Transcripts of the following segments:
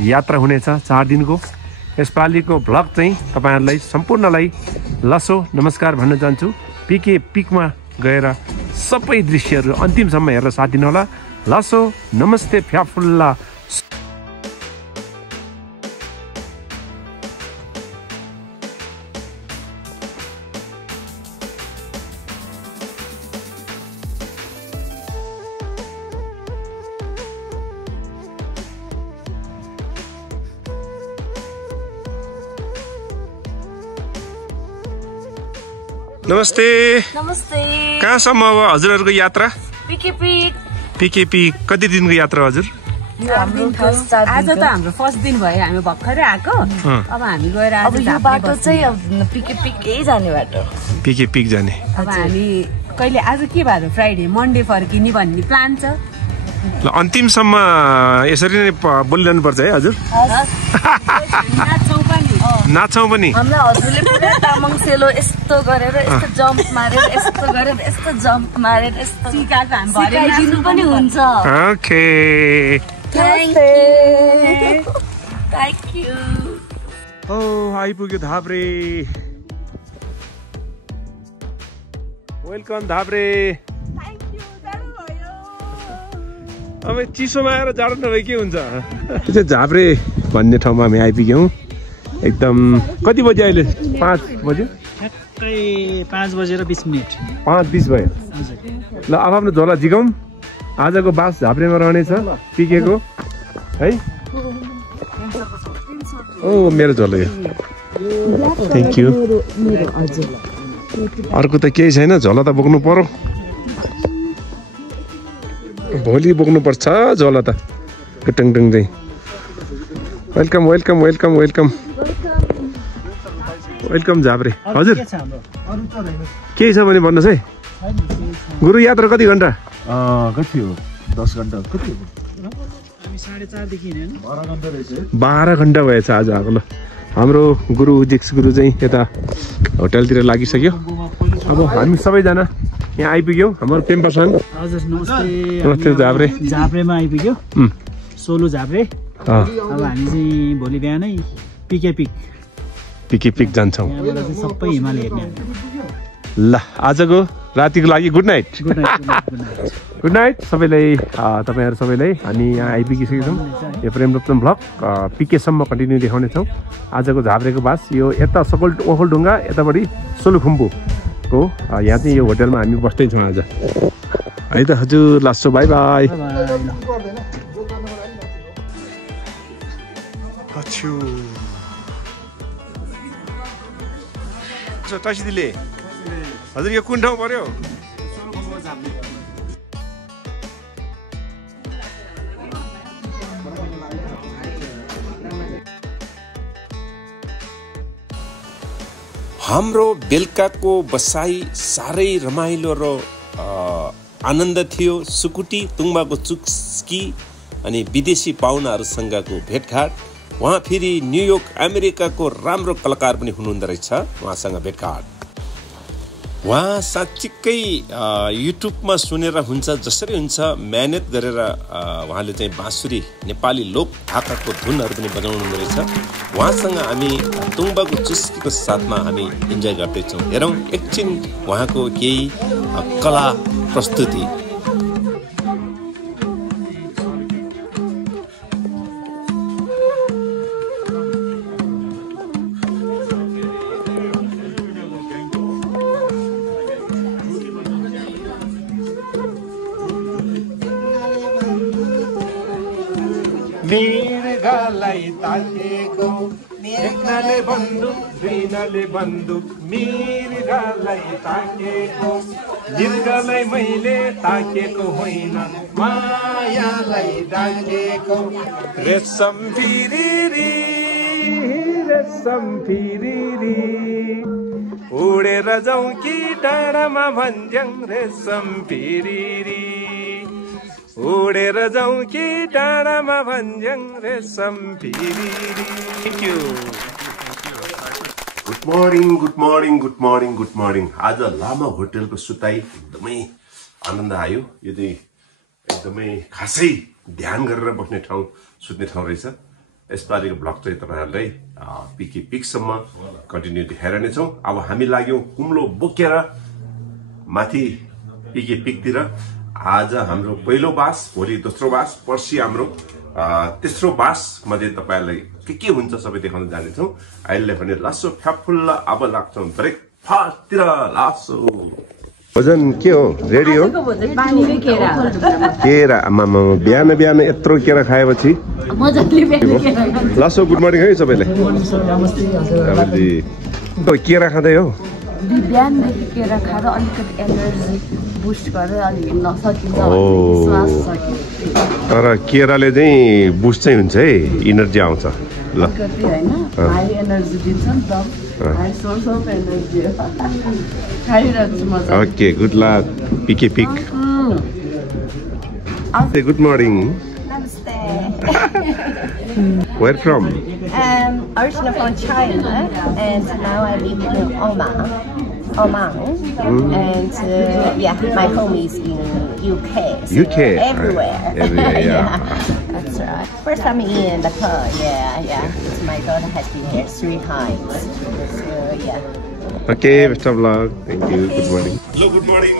यात्रा हुनेछ 4 दिनको। यसपालिको भ्लग चाहिँ तपाईहरुलाई सम्पूर्णलाई लसो नमस्कार भन्न चाहन्छु। पीके पिकमा गएर सबै दृश्यहरू अन्तिमसम्म हेरेर साथ दिनु होला। लसो नमस्ते फ्याफुल्ला। नमस्ते। नमस्ते। कहाँसम्म अब हजुरहरुको यात्रा? पीके पिक। पीके पिक कति दिनको यात्रा हजुर? आज त हाम्रो फर्स्ट दिन भयो, हामी भर्खरै आएको। अब हामी गएर आज यो बाटो चाहिँ पीके पिकै जाने बाटो। पीके पिक जाने। अब हामी कहिले आज के बार हो? फ्राइडे, मन्डे फर्किने भन्ने प्लान छ। ल अन्तिमसम्म यसरी नै बोलिरहनु पर्छ है हजुर। नाच्छौं पनि। हामीलाई हजुरले पुरै तामाङ सेलो यस्तो गरेर यस्तो जम्प मारेर यस्तो गरेर यस्तो जम्प मारेर यस्तो सिकाइदिनु पनि हुन्छ। Okay thank you. ओ आइपुग्यो धाब्रे। वेलकम धाब्रे। अब चिसोमा आएर जाडो नभए के हुन्छ? यो चाहिँ झाब्रे भन्ने ठाउँमा हामी आइपुग्यौँ। एकदम कति बजे अहिले? 5 बज्यो। ठ्याक्कै 5 बजेर 20 मिनेट। 5:20 भयो। ल अब आफ्नो झोला झिकाउँ। आजको बास झाब्रेमा रहनेछ पिकेको है। ओ मेरो झोला यो। Thank you. अर्को त केही छैन, झोला त बोक्नु पर्यो। भोलि बोक्नुपर्छ झोला त। टङटङ चाहिँ। Welcome welcome welcome welcome welcome झाब्रे। हजुर केही छ भने भन्नुहोस् है। गुरु यात्रा कति घन्टा? कति हो? 10 घन्टा। कति हो? हामी 4:30 देखि हैन 12 घन्टा रहेछ। 12 घन्टा भएछ आज आएको। ल हाम्रो गुरु उदिक्स गुरु चाहिँ यता होटलतिर लागिसक्यो। अब हामी सबैजना यहाँ आइपुग्यौँ। हाम्रो पेम्पासन। हजुर नमस्ते। नमस्ते झाब्रे। झाब्रेमा आइपुग्यो। सोलु झाब्रे। अब हामी चाहिँ भोलि बिहानै पीके पिक जान्छौँ। यहाँबाट चाहिँ सबै हिमाल हेर्ने। ल आजको रातिको लागि गुड नाइट। गुड नाइट सबैलाई। तपाईहरु सबैलाई हामी यहाँ आइपुगिसकेका छौँ। यो प्रेम रत्न भ्लग पिकेसम्म कन्टिन्यू देखाउनेछौँ। आजको झाब्रेको बास यो यता ओखलढुङ्गा यतापट्टि सोलुखुम्बुको यहाँ चाहिँ यो होटलमा हामी बस्दैछौँ आज है त हजुर। लासो बाई बाई। टासी दिले हजुर यो कुन ठाउँ पर्यो? हाम्रो बेलुकाको बसाई साह्रै रमाइलो र आनन्द थियो। सुकुटी तुङबाको चुस्की अनि विदेशी पाहुनाहरूसँगको भेटघाट। उहाँ फेरि न्युयोर्क अमेरिकाको राम्रो कलाकार पनि हुनुहुँदो रहेछ। उहाँसँग भेटघाट। उहाँ साँच्चीकै युट्युबमा सुनेर हुन्छ जसरी हुन्छ मेहनत गरेर उहाँले चाहिँ बाँसुरी नेपाली लोक भाकाको धुनहरू पनि बजाउनु हुँदो रहेछ। उहाँसँग हामी तुङबाको चुस्कीको साथमा हामी इन्जोय गर्दैछौँ। हेरौँ एकछिन उहाँको केही कला प्रस्तुति। मृगलाई ताकेको एकनाले बन्दुक दुईनाले बन्दुक। मृगलाई ताकेको मृगलाई मैले ताकेको होइन, मायालाई डाकेको। रेशम फिरिरी रेशम फिरिरी उडेर जाउँ कि डाँडामा भन्ज्याङ। रेशम फिरिरी उडेर जाउँ कि डाँडामा भन्ज्याङ। रेशम फिरिरी। Thank you. Good morning good morning good morning good morning. आज लामा होटलको सुताई एकदमै आनन्द आयो। यो चाहिँ एकदमै खासै ध्यान गरेर बस्ने ठाउँ, सुत्ने ठाउँ रहेछ। यसपालिको ब्लग चाहिँ तपाईँहरूलाई पिके पिकसम्म कन्टिन्यू देखाएर नै छौँ। अब हामी लाग्यौँ कुम्लो बोकेर माथि पिके पिकतिर। आज हाम्रो पहिलो बास, भोलि दोस्रो बास, पर्सि हाम्रो तेस्रो बासमा चाहिँ तपाईँहरूलाई के हुन्छ सबै देखाउन जानेछौँ। अहिले भने लासो फ्याफुल्ल अब लाग्छौँ ब्रेकफास्टतिर। लासो भोजन के हो? रेडी हो? केरा। आमामा बिहान बिहान यत्रो केरा खाएपछि लासो। गुड मर्निङ है सबैलाई। केरा खाँदै हो? बिहानदेखि केरा खाएर अलिकति एनर्जी बुस्ट गरेर अलि हिँड्न सकिन्छ। तर केराले चाहिँ बुस्ट चाहिँ हुन्छ है, इनर्जी आउँछ। ल हाई एनर्जी दिन्छ नि त। हाई सोर्स अफ एनर्जी खाइरहेको म। ओके, गुड लक पिके पिक। Good morning. Where from? Originally from China, and now I live in Oman. And yeah, my home is in UK. So UK? Everywhere. Everywhere, yeah. That's right. First time in the car, yeah. My daughter has been here 3 times. So yeah. Okay, best of luck. Thank you. Good morning. Hello, good morning.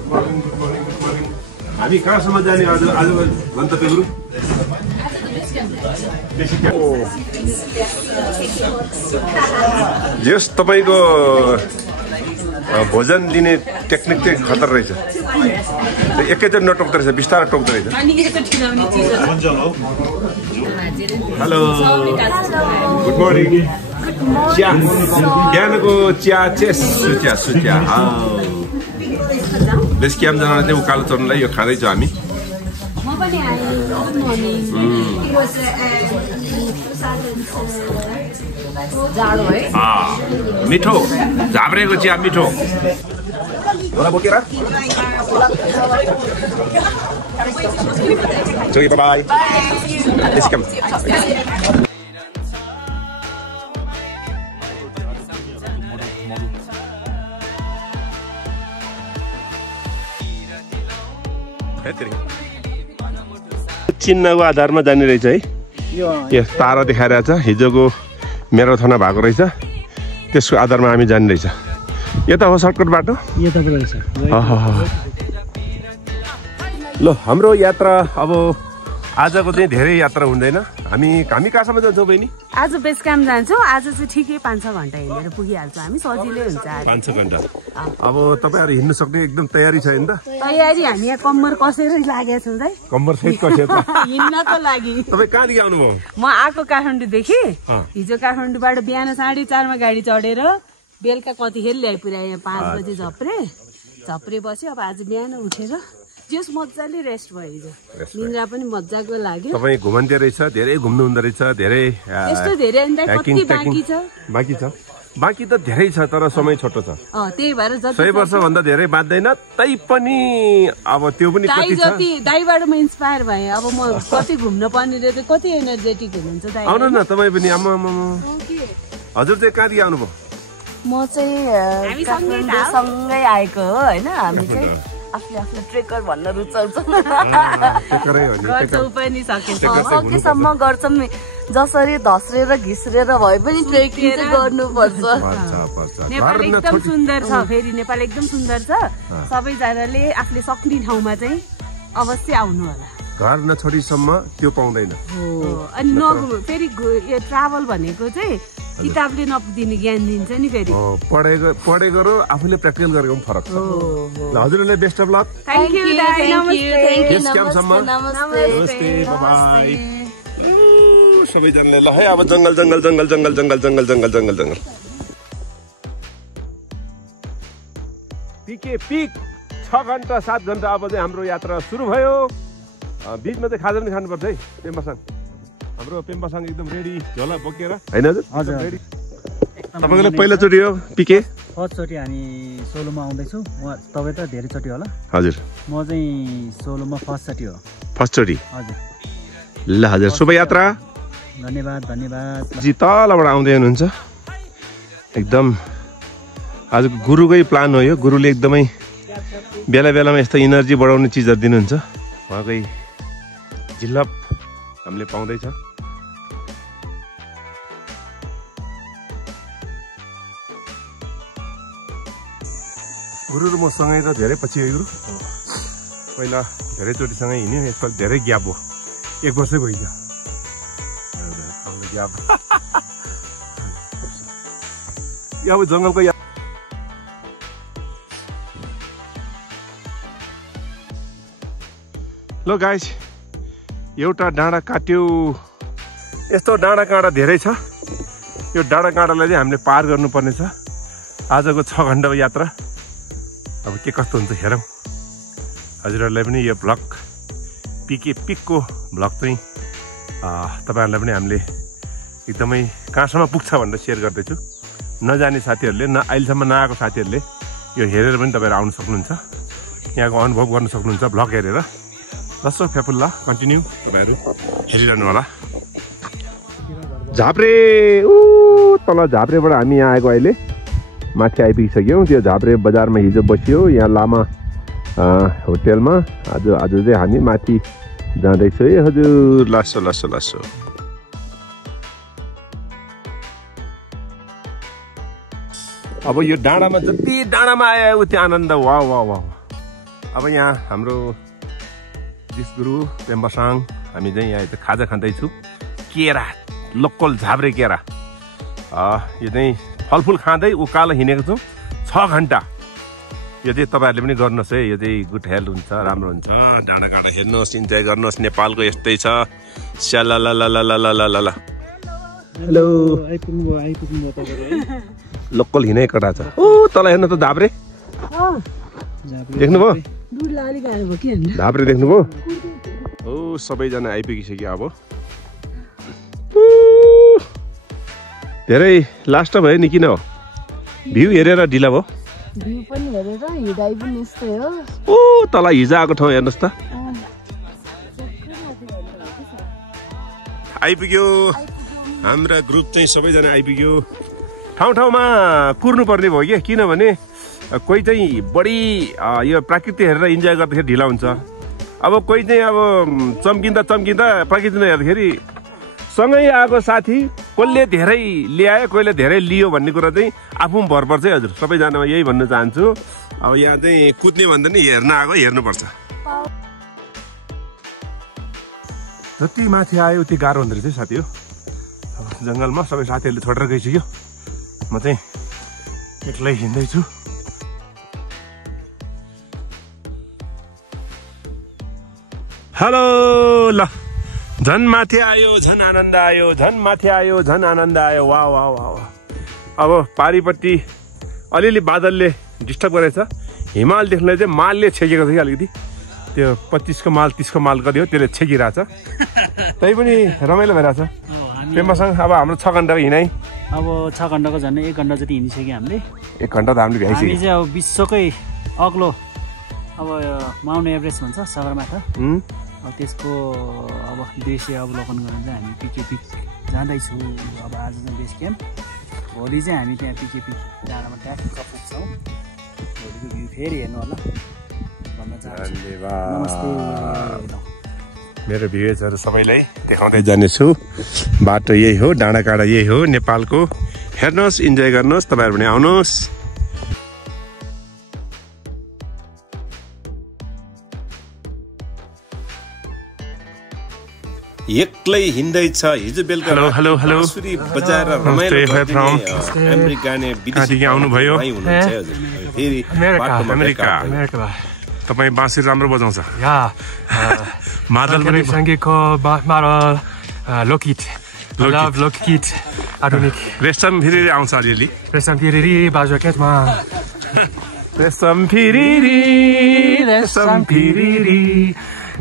Good morning. हामी कहाँसम्म जाने आज गन्तव्य गुरु? जस तपाईको भोजन लिने technique चाहिँ खतर रहेछ। एकैचोटि नटोक्दो रहेछ, बिस्तारै टोक्दो रहेछ। Hello, good morning. चिया, बिहानको चिया सुच्या। बेस क्याम्प जान चाहिँ उकालो चढ्नुलाई यो खाँदैछौँ हामी। मिठो झाब्रेको चिया मिठो। बोकेर बाई। चिन्हको आधारमा जाने रहेछ है। यो तारा देखाइरहेछ, हिजोको म्याराथन भएको रहेछ, त्यसको आधारमा हामी जाने रहेछ। यता हो सर्टकट बाटो। ल हाम्रो यात्रा अब आजको चाहिँ धेरै यात्रा हुँदैन। हामी कहाँसम्म जान्छौँ बहिनी? आज बेस क्याम्प जान्छौँ। आज चाहिँ ठिकै 5-6 घन्टा हिँडेर पुगिहाल्छौँ हामी। सजिलै हुन्छ। 5-6 घन्टा। अब तपाईँहरू हिँड्नु सक्ने एकदम तयारी छ नि त? तयारी हामी यहाँ कम्मर कसेरै लागेका छौँ है। कम्मर सहित कसेर हिँड्नको लागि। तपाईँ कहाँदेखि आउनुभयो? म आएको काठमाडौँदेखि। हिजो काठमाडौँबाट बिहान 4:30 गाडी चढेर बेलुका कतिखेर ल्याइ पुर्याएँ? 5 बजी झप्रे बस्यो। अब आज बिहान उठेर जस मजाले रेस्ट भयो। हिजो निन्द्रा पनि मजाको लाग्यो। तपाईँ घुमन्ते रहेछ, धेरै घुम्नु हुँदो रहेछ, धेरै यस्तो धेरै कति बाँकी छ। बाँकी त धेरै छ, तर समय छोटो छ। त्यही भएर 100 वर्षभन्दा धेरै बाँच्दैन। तै पनि अब त्यो पनि कति छ। दाइबाट म इन्सपायर भएँ। अब म कति घुम्न पर्ने रहेछ, कति एनर्जेटिक हुनुहुन्छ दाइ। आउनु न तपाईँ पनि। हजुर चाहिँ कहाँदेखि आउनुभयो? म चाहिँ सँगै आएको हो होइन। हामी चाहिँ आफ्नो ट्रेकर भन्न रुचाउँछौँ। सकेसम्म गर्छौँ। जसरी धस्रेर घिस्रेर भए पनि ट्रेकिङ चाहिँ गर्नुपर्छ। नेपाल एकदम सुन्दर छ। फेरि नेपाल एकदम सुन्दर छ। सबैजनाले आफूले सक्ने ठाउँमा चाहिँ अवश्य आउनु होला। घर नछोडीसम्म त्यो पाउँदैन। अनि फेरि यो ट्राभल भनेको चाहिँ किताबले नदिने ज्ञान दिन्छ नि। फेरि पढेको र आफूले प्र्याक्टिकल गरेको पनि फरक छ। ल हजुरलाई best of lock. Thank you दाइ। नमस्ते, बाइ। सबैजनाले ल है अब जङ्गल। पिके पिक 6 घन्टा 7 घन्टा अब चाहिँ हाम्रो यात्रा सुरु भयो। बिचमा चाहिँ खाजा पनि खानुपर्छ है। पेम्बासाङ हाम्रो पेम्बासाङ एकदम रेडी झोला बोकेर होइन हजुर रेडी। तपाईँको पहिलोचोटि हो पिके? फर्स्टचोटि हामी सोलोमा आउँदैछौँ। तपाईँ त धेरैचोटि होला? हजुर म चाहिँ सोलोमा फर्स्टचोटि हो। फर्स्टचोटि? हजुर। ल हजुर शुभयात्रा। धन्यवाद। जी तलबाट आउँदै हुनुहुन्छ। एकदम आज गुरुकै प्लान हो यो। गुरुले एकदमै बेला बेलामा यस्तो इनर्जी बढाउने चिजहरू दिनुहुन्छ। उहाँकै झिल्लप हामीले पाउँदैछ। गुरु र म सँगै त धेरै पछि गुरु पहिला धेरैचोटि सँगै हिँड्यो यसपालि धेरै ग्याप हो 1 वर्षै भइगयो ग्याप अब जङ्गलको ल गाइस एउटा डाँडा काट्यो यस्तो डाँडा काँडा धेरै छ यो डाँडा काँडालाई चाहिँ हामीले पार गर्नुपर्ने छ आजको 6 घण्टाको यात्रा अब के कस्तो हुन्छ हेरौँ हजुरहरूलाई पनि यो भ्लग पिके पिकको भ्लग चाहिँ तपाईँहरूलाई पनि हामीले एकदमै कहाँसम्म पुग्छ भनेर सेयर गर्दैछु नजाने साथीहरूले अहिलेसम्म नआएको साथीहरूले यो हेरेर पनि तपाईँहरू आउनु सक्नुहुन्छ यहाँको अनुभव गर्न सक्नुहुन्छ भ्लग हेरेर जस्तो फेपुल्ला कन्टिन्यू तपाईँहरू हेरिरहनु होला झाप्रे तल झाप्रेबाट हामी यहाँ आएको अहिले माथि आइपुगिसक्यौँ त्यो झाप्रे बजारमा हिजो बसियो यहाँ लामा होटेलमा आज चाहिँ हामी माथि जाँदैछौँ है हजुर लासो लासो लासो अब यो डाँडामा जति डाँडामा आयो उति आनन्द वाह वाह वाह अब यहाँ हाम्रो गुरु पेम्बासाङ हामी चाहिँ यहाँ खाजा खाँदैछु केरा लोकल झाब्रे केरा यो चाहिँ फलफुल खाँदै उकालो हिँडेको छु 6 घण्टा यो चाहिँ तपाईँहरूले पनि गर्नुहोस् है यो चाहिँ गुड हेल्थ हुन्छ राम्रो हुन्छ डाँडा काँडा हेर्नुहोस् इन्जोय गर्नुहोस् नेपालको यस्तै छ स्यालालालालालालाला हेलो लोकल हिँडे कडा छ तल हेर्नु त झाब्रे देख्नुभयो झाब्रे देख्नुभयो सबैजना आइपुगिसक्यो अब धेरै लास्ट भयो नि किन हो भ्यू हेरेर ढिला भयो भ्यू पनि हेरेर हिँडाइ पनि यस्तै हो तल हिजो आएको ठाउँ हेर्नुहोस् त आइपुग्यो हाम्रा ग्रुप चाहिँ सबैजना आइपुग्यो ठाउँमा कुर्नु पर्ने भयो कि किनभने कोही चाहिँ बढी यो प्रकृति हेरेर इन्जोय गर्दाखेरि ढिला हुन्छ अब कोही चाहिँ अब चम्किँदा प्रकृति हेर्दाखेरि सँगै आएको साथी कसले धेरै ल्यायो कसले धेरै लियो भन्ने कुरा चाहिँ आफू पनि भर पर्छ है हजुर सबैजनामा यही भन्न चाहन्छु अब यहाँ चाहिँ कुद्ने भन्दा नि हेर्न आएको हेर्नुपर्छ जति माथि आयो उति गाह्रो हुँदो रहेछ साथी हो जङ्गलमा सबै साथीहरूले छोडेर गइसक्यो म चाहिँ एक्लै हिँड्दैछु हेलो ल झन् माथि आयो झन् आनन्द आयो झन् माथि आयो झन् आनन्द आयो वाह वाह वाह अब पारिपट्टि अलिअलि बादलले डिस्टर्ब गरेछ हिमाल देख्नलाई चाहिँ मालले छेकेको छ कि अलिकति त्यो 25 को माल 30 को माल कति हो त्यसले छेकिरहेछ तै पनि रमाइलो भइरहेछ पेम्बासँग अब हाम्रो 6 घण्टाको हिँडाइ अब 6 घण्टाको झन्डै 1 घण्टा जति हिँडिसक्यो हामीले 1 घण्टा त हामीले भ्याइसक्यो हामी चाहिँ अब विश्वकै अग्लो अब माउन्ट एभरेस्ट भन्छ सगरमाथा अब त्यसको अब दृश्य अवलोकन गर्न चाहिँ हामी पिके पिक जाँदैछौँ अब आज चाहिँ बेस क्याम्प भोलि चाहिँ हामी त्यहाँ पिके पिक डाँडामा ट्याक्क पुग्छौँ भोलिको भ्यू फेरि हेर्नु होला भन्न चाहन्छु नमस्ते मेरो भ्युजहरू सबैलाई देखाउँदै जानेछु बाटो यही हो डाँडाकाँडा यही हो नेपालको हेर्नुहोस् इन्जोय गर्नुहोस् तपाईँहरू पनि आउनुहोस् एक्लै हिँड्दैछ हिजो बेलुका बाँसुरी बजाएर रमाइलो गाने विदेशी आउनुभयो फेरि तपाईँ बाँसुरी राम्रो बजाउँछ मादल पनि सङ्गीतको लोकगीत लोकगीत आधुनिक रेशम फेरि आउँछ अलिअलि रेशम फिरिरी बाजु खेतमा रेशम फिरिरी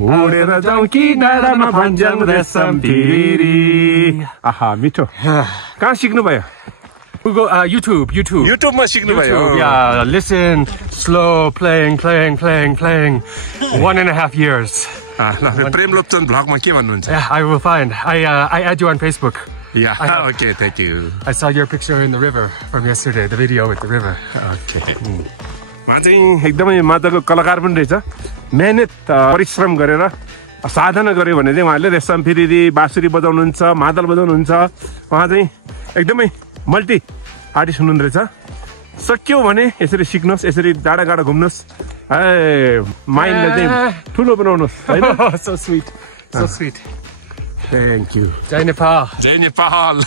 उडेर जाउँ कि डाँडामा भन्छौँ रेशम फिरिरी आहा मिठो कहाँ सिक्नु भयो युट्युबमा सिक्नु भयो Yeah, listen, slow, playing 1.5 years. प्रेम लोप्चन भ्लगमा के भन्नुहुन्छ Yeah, I will find. I add you on Facebook. Yeah, okay, thank you. I saw your picture in the river from yesterday, the video with the river. Okay. उहाँ चाहिँ एकदमै मजाको कलाकार पनि रहेछ मेहनत परिश्रम गरेर साधना गर्यो भने चाहिँ उहाँले रेशम फिरिरी बाँसुरी बजाउनुहुन्छ मादल बजाउनुहुन्छ उहाँ चाहिँ एकदमै मल्टी आर्टिस्ट हुनुहुँदो रहेछ सक्यो भने यसरी सिक्नुहोस्, यसरी डाँडा गाडा घुम्नुहोस्, माइन्डलाई चाहिँ ठुलो बनाउनुहोस् हैन। So sweet. So sweet. Thank you. Jai Nepal. जय नेपाल।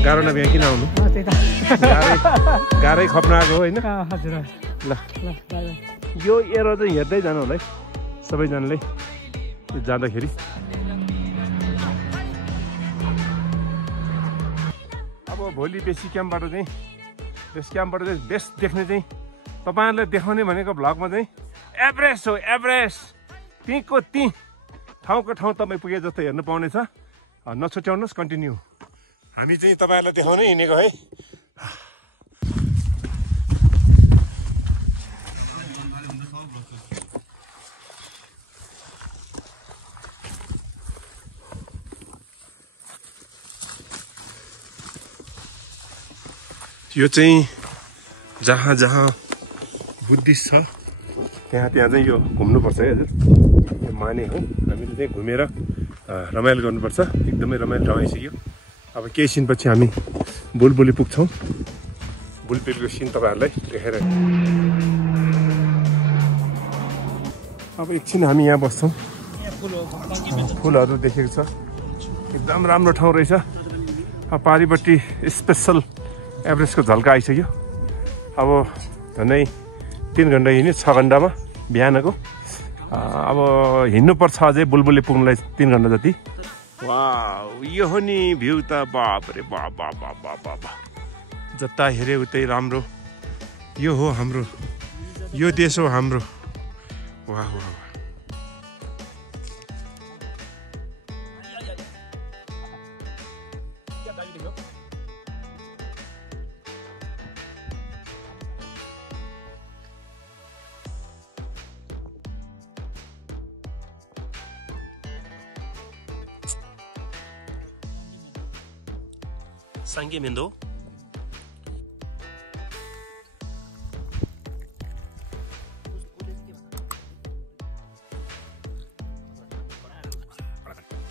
गाह्रो नभ्या किन आउनु, गाह्रै खप्न आएको होइन। ल यो एरो चाहिँ हेर्दै जानु होला है सबैजनाले जाँदाखेरि। अब भोलि बेसी क्याम्पबाट चाहिँ बेस क्याम्पबाट चाहिँ बेस्ट देख्ने चाहिँ तपाईँहरूलाई देखाउने भनेको भ्लगमा चाहिँ एभरेस्ट हो, एभरेस्ट। त्यहीँको त्यहीँ ठाउँको ठाउँ तपाईँ पुगे जस्तो हेर्नु पाउनेछ। नछुट्याउनुहोस्, कन्टिन्यू। हामी चाहिँ तपाईँहरूलाई देखाउनै हिँडेको है। यो चाहिँ जहाँ जहाँ बुद्धिस्ट छ त्यहाँ चाहिँ यो घुम्नुपर्छ है हजुर। यो माने हो, हामीले चाहिँ घुमेर रमाइलो गर्नुपर्छ। एकदमै रमाइलो ठाउँ आइसक्यो। अब केही सिनपछि हामी बुलबुली पुग्छौँ। बुलबुलीको सिन तपाईँहरूलाई देखेर अब एकछिन हामी यहाँ बस्छौँ। फुलहरू देखेको छ, एकदम राम्रो ठाउँ रहेछ। पारिपट्टि स्पेसल एभरेस्टको झल्का आइसक्यो। अब झन्डै 3 घन्टा हिँड्यो, 6 घन्टामा बिहानको। अब हिँड्नुपर्छ अझै बुलबुली पुग्नुलाई 3 घन्टा जति। वाउ, यो हो नि भ्यू त, बाप रे बाप बाप बाप बाप बाप। जता हेऱ्यो उतै राम्रो। यो हो हाम्रो, यो देश हो हाम्रो। वाह वाह। Sanguimento.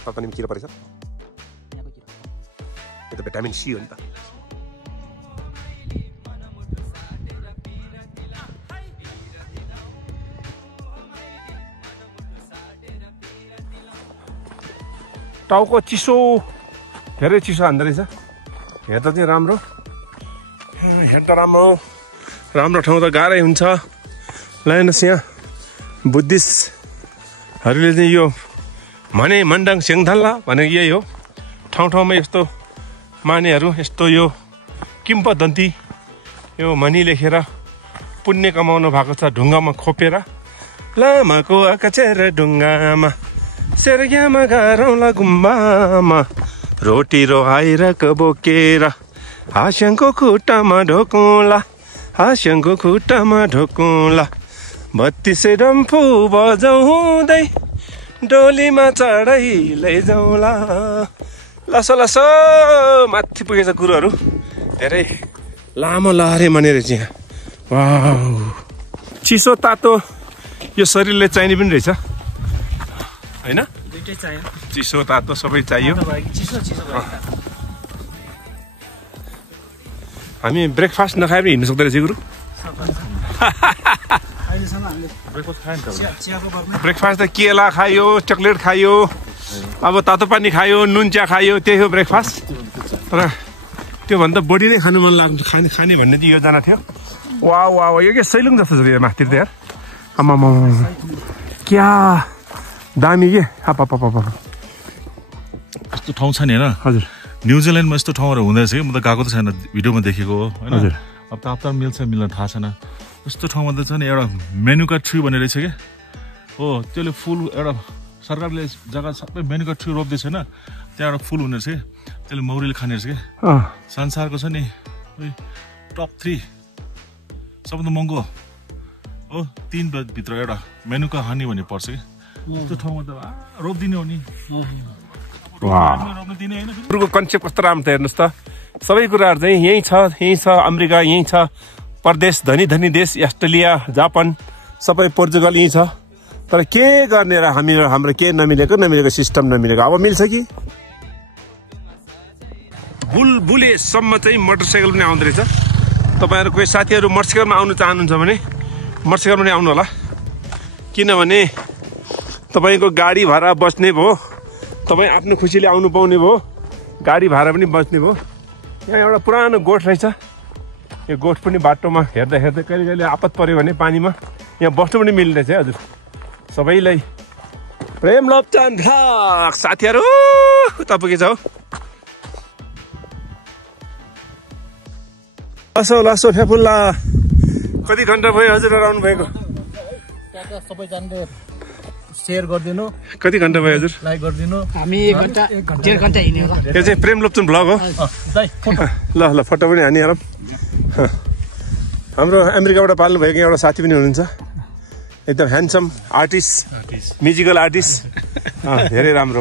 Apa nih kira pada saat? Itu vitamin C kan? टाउको चिसो, धेरै चिसो हान्दो रहेछ। हेर्दा चाहिँ राम्रो, हेर्दा राम्रो ठाउँ त गाह्रै हुन्छ। ल हेर्नुहोस् यहाँ बुद्धिस्टहरूले चाहिँ यो भने मन्डाङ सेङथाल्ला भनेको यही हो। ठाउँ ठाउँमा यस्तो मानेहरू, यस्तो यो किम्बदन्ती यो भनी लेखेर पुण्य कमाउनु भएको छ ढुङ्गामा खोपेर। लामाको आकाचेर ढुङ्गामा सेर्ग्यामा गारौँला गुम्बामा रोटी रोहाएर बोकेर हास्याङको खुट्टामा ढोकुला, हास्याङको खुट्टामा ढोकुला। 32 डम्फु बजाउँदै डोलीमा चढाइ लैजाउँला। लसो लसो माथि पुगेछ कुरोहरू। धेरै लामो लहरे माने रहेछ यहाँ। वाउ, चिसो तातो यो शरीरले चाहिने पनि रहेछ होइन? दुइटै चाहियो, चिसो तातो सबै चाहियो। हामी ब्रेकफास्ट नखाएर हिँड्नु सक्दो रहेछ गुरु। ब्रेकफास्ट त केला खायो, चक्लेट खायो, अब तातो पानी खायो, नुन चिया खायो, त्यही हो ब्रेकफास्ट। तर त्योभन्दा बढी नै खानु मन लाग्छ, खाने भन्ने चाहिँ योजना थियो। वाह वाह, यो के सैलुङ जस्तो छ यो माथि त यार। आमामा क्या दामी के। यस्तो ठाउँ छ नि होइन? हजुर, न्युजिल्यान्डमा यस्तो ठाउँहरू हुँदैछ कि म त गएको त छैन, भिडियोमा देखेको हो होइन। अब तापताप मिल्छ मिल्दैन थाहा छैन। यस्तो ठाउँमा त छ नि एउटा मेनुका ट्री भनेर रहेछ क्या। हो, त्यसले फुल एउटा सरकारले जग्गा सबै मेनुका ट्री रोप्दैछ होइन, त्यहाँ एउटा फुल हुने रहेछ कि, त्यसले मौरीले खाने रहेछ क्या। संसारको छ नि टप 3 सबभन्दा महँगो हो 3 भित्र एउटा मेनुका हनी भन्ने पर्छ कि त्यस्तो ठाउँमा त रोप्दिने हो नि रोप्न दिने हैन अरूको कन्सेप्ट कस्तो राम्रो छ हेर्नुहोस् त सबै कुराहरू चाहिँ यही छ अमेरिका यही छ परदेश धनी देश अस्ट्रेलिया जापान सबै पोर्चुगल यही छ तर के गर्ने र हाम्रो के नमिलेको सिस्टम नमिलेको अब मिल्छ कि बुलबुलेसम्म चाहिँ मोटरसाइकल पनि आउँदो रहेछ तपाईहरु कोही साथीहरु मोटरसाइकलमा आउनु चाहनुहुन्छ भने मोटरसाइकल पनि आउनु होला किनभने तपाईको गाडी भाडा बच्ने भयो तपाई आफ्नो खुसीले आउनु पाउने भयो गाडी भाडा पनि बच्ने भयो यहाँ एउटा पुरानो गोठ रहेछ यो गोठ पनि बाटोमा हेर्दा कहिले आपत पर्यो भने पानीमा यहाँ बस्नु पनि मिल्दैछ हजुर सबैलाई प्रेम लपचान भ्लग साथीहरु तपाईँ के छ लासो फेफुल्ला कति घण्टा भयो हजुर आउनु भएको सबैजनाले शेयर गरिदिनु कति घण्टा भयो हजुर लाइक गरिदिनु हामी 1 घण्टा 1.5 घण्टा हिँड्यो होला यो चाहिँ प्रेम लोप्चन भ्लग हो ल फोटो पनि हानिहालौँ हाम्रो अमेरिकाबाट पाल्नु भएको एउटा साथी पनि हुनुहुन्छ एकदम ह्यान्डसम आर्टिस्ट म्युजिकल आर्टिस्ट धेरै राम्रो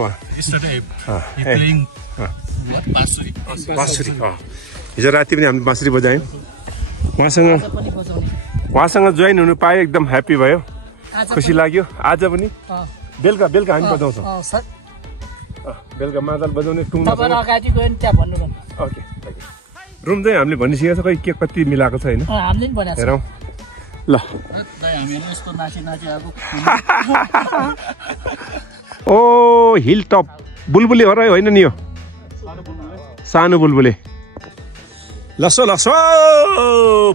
बाँसुरी हिजो राति पनि हामीले बाँसुरी बजायौँ उहाँसँग जोइन हुनु पाए एकदम ह्याप्पी भयो खुसी लाग्यो आज पनि बेलुका हामी बजाउँछौँ बेलुका मादल बजाउने ओके रुम चाहिँ हामीले भनिसकेको छ खै के कति मिलाएको छ होइन हेरौँ ल ओ हिल टप बुलबुले हो र होइन नि यो सानो बुलबुले लसो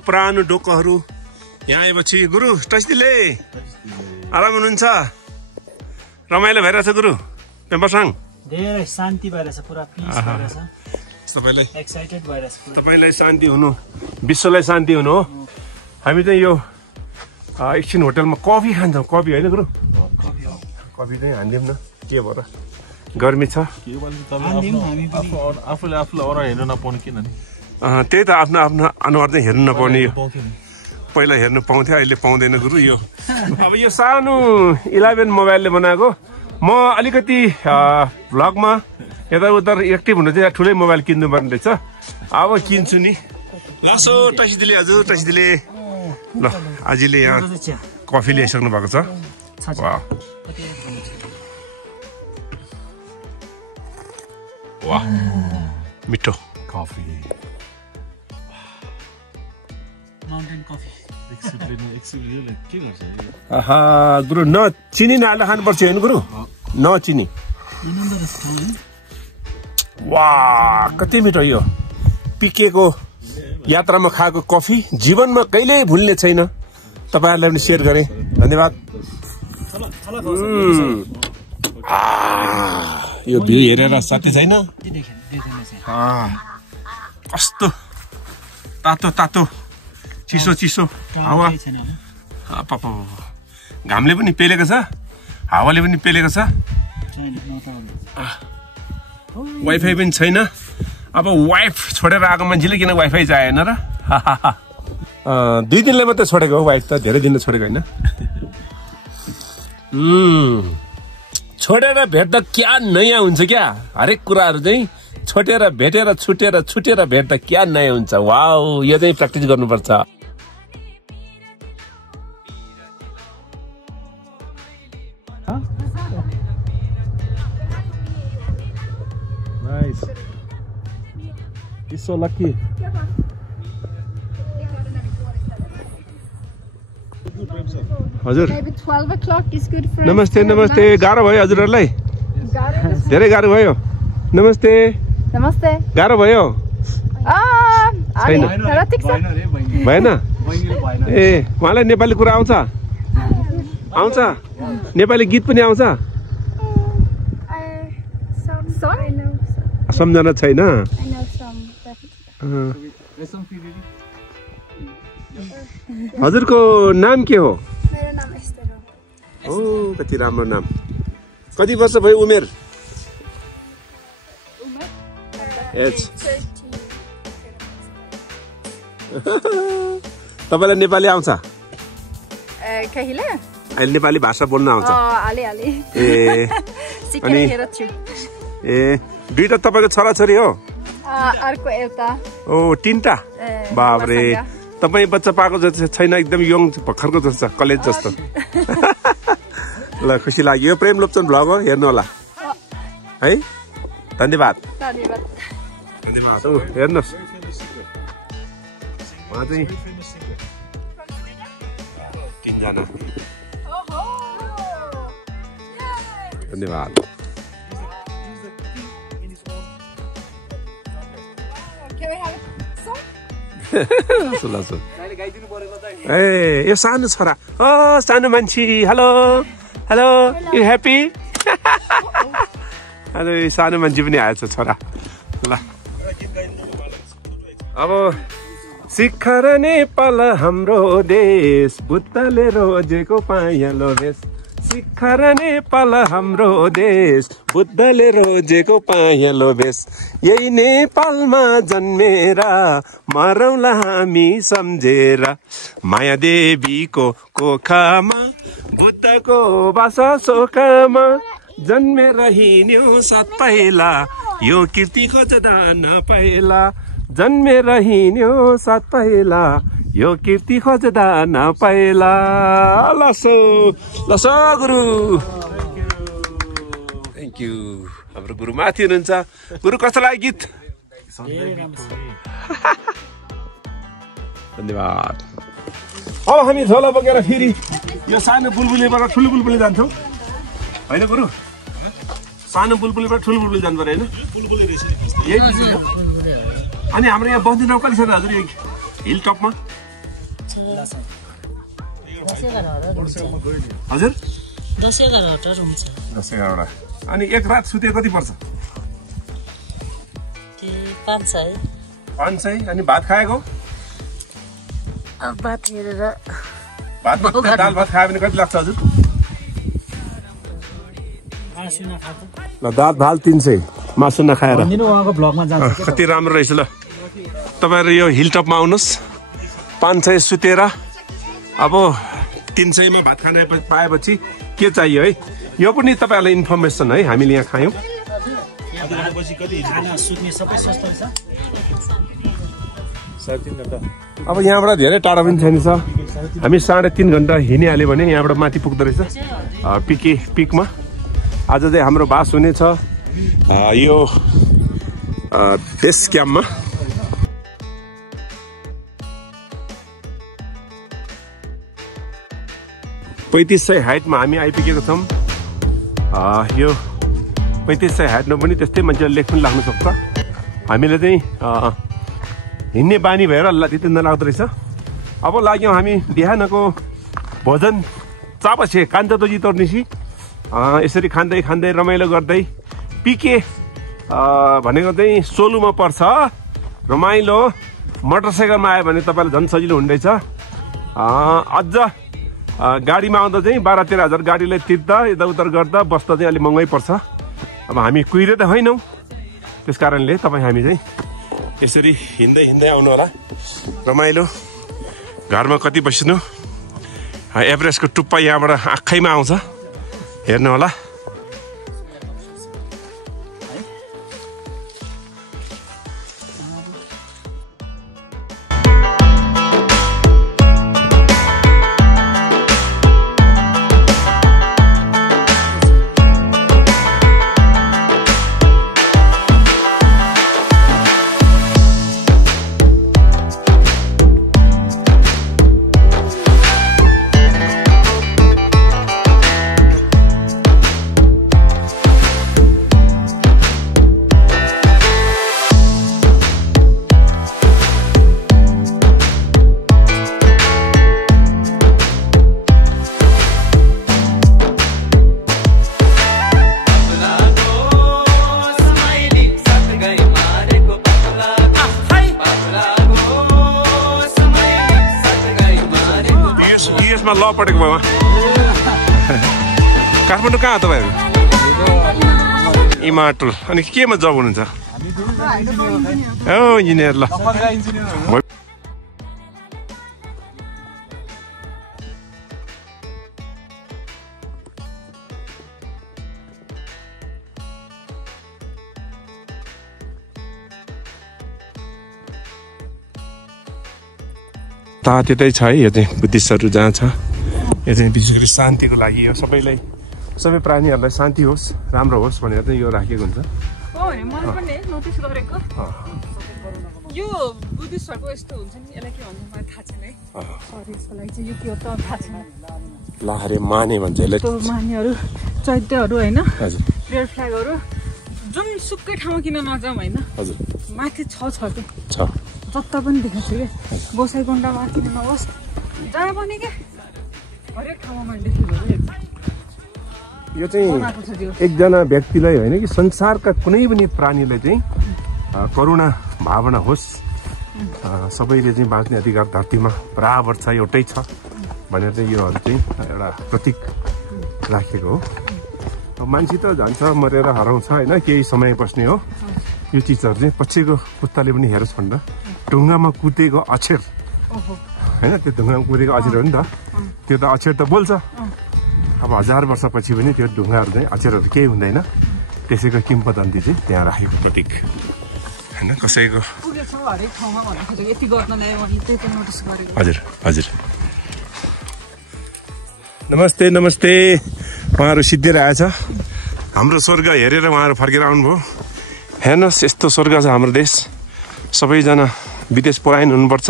पुरानो ढोकाहरू यहाँ आएपछि गुरु टस्दिले आराम हुनुहुन्छ रमाइलो भइरहेछ गुरु पेम्बरसाङ धेरै शान्ति भइरहेछ पुरा पिस भइरहेछ तपाईलाई एक्साइटेड भइरहेछ तपाईलाई शान्ति हुनु विश्वलाई शान्ति हुनु हो हामी चाहिँ यो एकछिन होटलमा कफी खान्छौँ कफी होइन गुरु कफी चाहिँ हान्दिउँ न के भएर गर्मी छ आफूले अरू हेर्नु नपाउने किन नि त्यही त आफ्नो अनुहार चाहिँ हेर्नु नपाउने पहिला हेर्नु पाउँथ्यो अहिले पाउँदैन गुरु यो अब यो सानो 11 मोबाइलले बनाएको म अलिकति भ्लगमा यताउता एक्टिभ हुनु चाहिँ ठुलै मोबाइल किन्नु पर्ने रहेछ अब किन्छु नि लासो टसिदिले हजुर टसिदिले ल आजीले यहाँ कफी ल्याइसक्नु भएको छ वाह मिठो कफी गुरु न चिनी नहालेर खानुपर्छ होइन गुरु न चिनी वाह कति मिठो यो पिकेको यात्रामा खाएको कफी जीवनमा कहिल्यै भुल्ने छैन तपाईहरुलाई पनि शेयर गरे धन्यवाद यो भ्यू हेरेर साथै छैन कस्तो तातो चिसो हावा घामले पनि पेलेको छ हावाले पनि पेलेको छ वाइफाई पनि छैन अब वाइफ छोडेर आएको मान्छेले किन वाइफाई चाहिएन र 2 दिनले मात्रै छोडेको हो वाइफ त धेरै दिन छोडेको होइन छोडेर भेट्दा क्या नयाँ हुन्छ क्या हरेक कुराहरू चाहिँ छोटेर भेटेर छुटेर भेट्दा क्या नयाँ हुन्छ वाउ यो चाहिँ प्र्याक्टिस गर्नुपर्छ Nice. He's so lucky. हजुर Maybe 12 o'clock is good for नमस्ते गाह्रो भयो हजुरहरुलाई धेरै गाह्रो भयो नमस्ते गाह्रो भयो भएन ए उहाँलाई नेपाली कुरा आउँछ नेपाली गीत पनि आउँछ सम्झना छैन हजुरको नाम के हो मेरो नाम एस्टर हो कति राम्रो नाम कति वर्ष भयो उमेर एज तपाईलाई नेपाली आउँछ कहिले अहिले नेपाली भाषा बोल्न आउँछ अलि ए सिकेर छु ए दुईटा तपाईको छोराछोरी हो अर्को एउटा ओ तीनटा बाबरे तपाई बच्चा पाएको जस्तो छैन एकदम यङ भर्खरको जस्तो कलेज जस्तो ल खुसी लाग्यो यो प्रेम लोप्चन भ्लग हो हेर्नु होला है धन्यवाद हेर्नुहोस् उहाँ चाहिँ तीनजना धन्यवाद ए यो सानो छोरा ओ सानो मान्छे hello hello you happy hello सानो मान्छे पनि आएछ छोरा ल अब शिखर नेपाल हाम्रो देश बुद्धले रोजेको पाइलो भेष शिखर नेपाल हाम्रो देश बुद्धले रोजेको पाइलो भेष यही नेपालमा जन्मेर मरौँला हामी सम्झेर माया देवीको कोखामा बुद्धको बासा सोखामा जन्मेर हिँड्यो सात पाइला यो कीर्ति खोज्दा नपाइला जन्मेर हिँड्यो सात पाइला यो कीर्ति खोज्दा नपाइला लसो लसो गुरु थ्याङ्क यू हाम्रो गुरु माथि हुनुहुन्छ गुरु कस्तो लाग्यो गीत धन्यवाद अब हामी झोला बोकेर फेरि यो सानो बुलबुलीबाट ठुलो बुलबुली जान्छौँ होइन गुरु सानो बुलबुलीबाट ठुलो बुलबुली जानु पर्यो होइन अनि हाम्रो यहाँ बस्ने ठाउँ कहिले छ हजुर यो हिल टपमा हजुर 10-11 हुन्छ 10-11 अनि एक रात सुते कति पर्छ 500 अनि भात खाएको भात हेरेर दाल भात खायो भने कति लाग्छ हजुर ल दाल भात 300 मासु नखाएर कति राम्रो रहेछ ल तपाईहरु यो हिल टपमा आउनुस् 500 सुतेर अब 300 मा भात खान पाएपछि के चाहियो है यो पनि तपाईहरुलाई इन्फर्मेसन है हामीले यहाँ खायौं अब यहाँबाट धेरै टाढा पनि छैन छ हामी 3.5 घण्टा हिँडिहाल्यो भने यहाँबाट माथि पुग्दो रहेछ पिके पिकमा आज चाहिँ हाम्रो बास हुनेछ यो बेस क्याम्पमा $3500 हाइटमा हामी आइपुगेको छौं यो 3500 हाइटमा पनि त्यस्तै मान्छेले लेख्न लाग्नु सक्छ हामीले चाहिँ हिँड्ने बानी भएर त्यति नलाग्दो रहेछ अब लाग्यौं हामी बिहानको भोजन चापछे कान्छदोजी तर्निसी यसरी खाँदै खाँदै रमाइलो गर्दै पिके भनेको चाहिँ सोलुमा पर्छ रमाइलो मोटरसाइकलमा आयो भने तपाईलाई झन् सजिलो हुँदैछ अझ गाडीमा आउँदा चाहिँ 12-13 हजार गाडीले तिर्दा यताउता गर्दा बस्दा चाहिँ अलि महँगै पर्छ अब हामी कुहिरे त होइनौं त्यसकारणले तपाईँ हामी चाहिँ यसरी हिँड्दै हिँड्दै आउनु होला रमाइलो घरमा कति बस्नु एभरेस्टको टुप्पा यहाँबाट आँखैमा आउँछ हेर्नु होला ल पटेको भयो काठमाडौँ कहाँ तपाईहरु इमाटुल अनि केमा जब हुनुहुन्छ ओ इन्जिनियर ल यता त्यतै छ है। यो चाहिँ बुद्धिस्टहरू जहाँ छ यो चाहिँ विशेष गरी शान्तिको लागि हो। सबै प्राणीहरूलाई शान्ति होस्, राम्रो होस् भनेर चाहिँ यो राखेको हुन्छ। मैले पनि नोटिस गरेको यो बुद्धिस्टहरूको यस्तो हुन्छ नि, यसलाई के भन्छ मलाई थाहा छैन है। यसको लागि चाहिँ यो के हो त थाहा छैन। लहरे माने भन्छ यसलाई। मानेहरू चैत्यहरू होइन, हजुर, रेड फ्ल्यागहरू जुन सुकै ठाउँमा किन नजाउँ होइन, हजुर, माथि छ के छ जता पनि देखेको छु कि गोसाइगुन्डामा किन नहोस्, जहाँ पनि के हरेक ठाउँमा मैले देखेको। यो चाहिँ एकजना व्यक्तिलाई होइन कि संसारका कुनै पनि प्राणीलाई चाहिँ करुणा भावना होस्, सबैले चाहिँ बाँच्ने अधिकार धरतीमा बराबर छ, एउटै छ भनेर चाहिँ योहरू चाहिँ एउटा प्रतीक राखेको हो। अब मान्छे त जान्छ मरेर हराउँछ होइन, केही समय बस्ने हो। यो चिजहरू चाहिँ पछिको पुस्ताले पनि हेरोस् भनेर ढुङ्गामा कुदेको अक्षर होइन, त्यो ढुङ्गामा कुदेको अक्षर हो नि त, त्यो त अक्षर त बोल्छ। अब 1000 वर्षपछि पनि त्यो ढुङ्गाहरू चाहिँ अक्षरहरू केही हुँदैन। त्यसैको किम्वदन्ती चाहिँ त्यहाँ राखेको प्रतीक होइन। कसैको हजुर हजुर नमस्ते नमस्ते। उहाँहरू सिद्धिएर आएछ, हाम्रो स्वर्ग हेरेर उहाँहरू फर्केर आउनुभयो। हेर्नुहोस् यस्तो स्वर्ग छ हाम्रो देश। सबैजना विदेश पलायन हुनुपर्छ,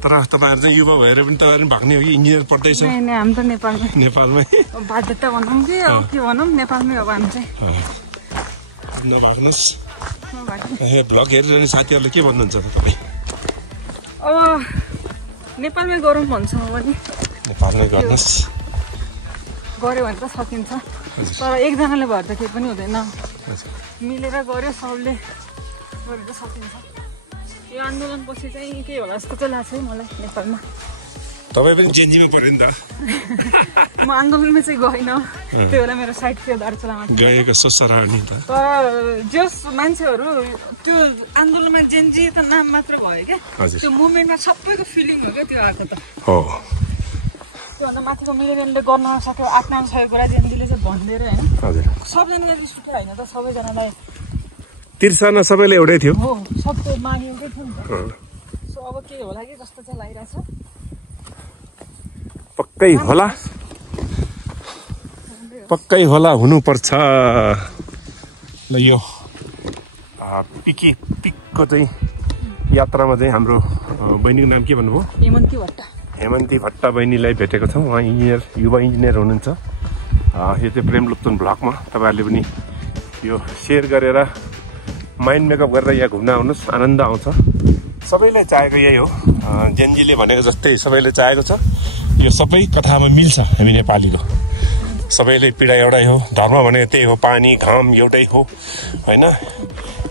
तर तपाईँहरू चाहिँ युवा भएर पनि तपाईँहरू भाग्ने हो कि इन्जिनियर पढ्दैछ? हामी त नेपालमै बाध्यता भनौँ कि के भनौँ, नेपालमै अब हामी चाहिँ नभाग्नुहोस्। भ्लग हेरिरहने साथीहरूले के भन्नुहुन्छ तपाईँ? अब नेपालमै गरौँ भन्छ भने नेपालमै गर्नुहोस्, गऱ्यो भने त सकिन्छ, तर एकजनाले भएर त केही पनि हुँदैन। मिलेर गऱ्यो सबले गरेर त सकिन्छ। यो आन्दोलन पछि चाहिँ के होला जस्तो चाहिँ लाग्छ है मलाई नेपालमा। तपाईँ पनि जेएनजीमा पऱ्यो नि त? म आन्दोलनमै चाहिँ गइनँ, त्यो बेला मेरो साइड थियो दार्चुलामा गएको ससरा नि त। तर जस मान्छेहरू त्यो आन्दोलनमा जेएनजी त नाम मात्र भयो क्या, त्यो मुभमेन्टमा सबैको फिलिङ हो क्या त्यो आएको त हो। त्योभन्दा माथिको मिलेनियमले गर्न नसक्यो, आफ्नो सबै कुरा जेएनजीले चाहिँ भनिदिएर होइन। हजुर, सबजना रिस उठ्यो होइन त, सबैजनालाई तिर्सना सबैले एउटै थियो हो, सबको माग एउटै थियो नि त। सो अब के होला कि जस्तो चाहिँ लागिरहेछ। पक्कै होला हुनुपर्छ। ल यो पिकको चाहिँ यात्रामा चाहिँ हाम्रो बहिनीको नाम के भन्नुभयो? हेमन्ती भट्ट बहिनीलाई भेटेको छौँ। उहाँ युवा इन्जिनियर हुनुहुन्छ। यो चाहिँ प्रेमलुप्तन ब्लकमा तपाईँहरूले पनि यो सेयर गरेर माइन्ड मेकअप गरेर यहाँ घुम्न आउनुहोस्, आनन्द आउँछ। सबैलाई चाहेको यही हो, जेएनजीले भनेको जस्तै सबैले चाहेको छ। यो सबै कथामा मिल्छ। हामी नेपालीको सबैले पीडा एउटै हो, धर्म भनेको त्यही हो, पानी घाम एउटै हो होइन।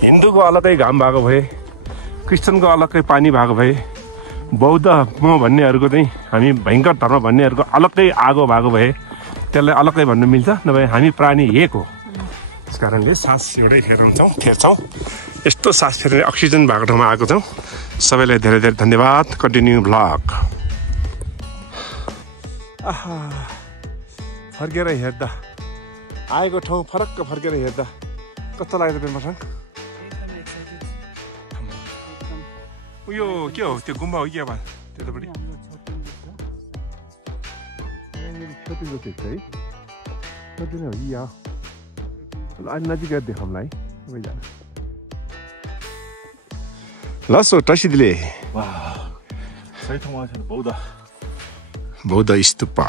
हिन्दूको अलग्गै घाम भएको भए, क्रिस्चियनको अलग्गै पानी भएको भए, बौद्ध भन्नेहरूको चाहिँ हामी भयङ्कर धर्म भन्नेहरूको अलग्गै आगो भएको भए त्यसलाई अलग्गै भन्नु मिल्छ, नभए हामी प्राणी एक हो। त्यस कारणले सास एउटै फेर्छौँ। यस्तो सास फेर्ने अक्सिजन भएको ठाउँमा आएको छौँ। सबैलाई धेरै धेरै धन्यवाद। Continue vlog. फर्केर हेर्दा आएको ठाउँ फरक्क फर्केर हेर्दा कस्तो लाग्यो पेम्बरसँग? उयो के हो त्यो गुम्बा हो कि अब त्यतापट्टि अलि नजिक देखाउँला है सबैजना। लसो टसिदिले बौद्ध स्तूप।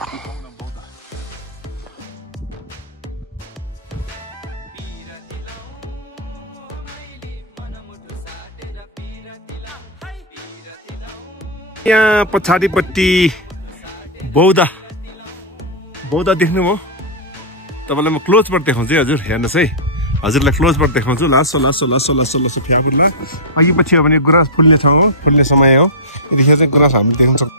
यहाँ पछाडिपट्टि बौद्ध देख्नुभयो? तपाईँलाई म क्लोजबाट देखाउँछु है हजुर, हेर्नुहोस् है। हजुरलाई क्लोजबाट देखाउँछु। लासो फ्याबुला अघि पछि हो भने गुराँस फुल्ने ठाउँ हो, फुल्ने समय हो। यतिखेर चाहिँ गुराँस हामीले देख्न सक्छौँ।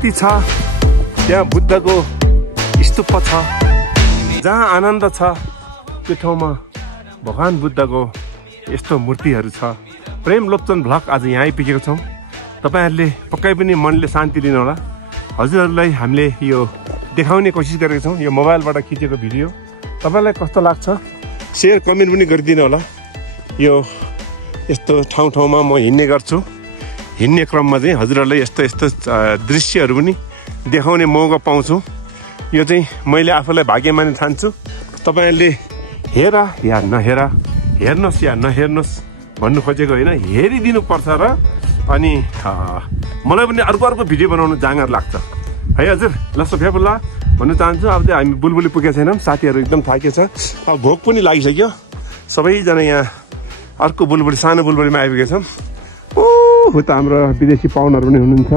शान्ति छ, त्यहाँ बुद्धको स्तूप छ, जहाँ आनन्द छ त्यो ठाउँमा भगवान बुद्धको यस्तो मूर्तिहरू छ। प्रेम लोप्चन भ्लग आज यहाँ आइपुगेको छौँ। तपाईँहरूले पक्कै पनि मनले शान्ति लिनु होला। हजुरहरूलाई हामीले यो देखाउने कोसिस गरेको छौँ, यो मोबाइलबाट खिचेको भिडियो। तपाईँलाई कस्तो लाग्छ सेयर कमेन्ट पनि गरिदिनु होला। यो यस्तो ठाउँमा म हिँड्ने गर्छु, हिँड्ने क्रममा चाहिँ हजुरहरूलाई यस्तो यस्तो दृश्यहरू पनि देखाउने मौका पाउँछु। यो चाहिँ मैले आफूलाई भाग्यमानी ठान्छु। तपाईँहरूले हेर या नहेर, हेर्नुहोस् या नहेर्नुहोस् भन्नु खोजेको होइन, हेरिदिनु पर्छ र अनि मलाई पनि अर्को भिडियो बनाउनु जाँगर लाग्छ है हजुर। ल सोफियाफुल्ला भन्नु चाहन्छु। अब चाहिँ हामी बुलबुली पुगेको छैनौँ, साथीहरू एकदम थाकेको छ, अब भोक पनि लागिसक्यो। सबैजना यहाँ अर्को बुलबुली, सानो बुलबुलीमा आइपुगेको छौँ। उता हाम्रो विदेशी पाहुनाहरू पनि हुनुहुन्छ।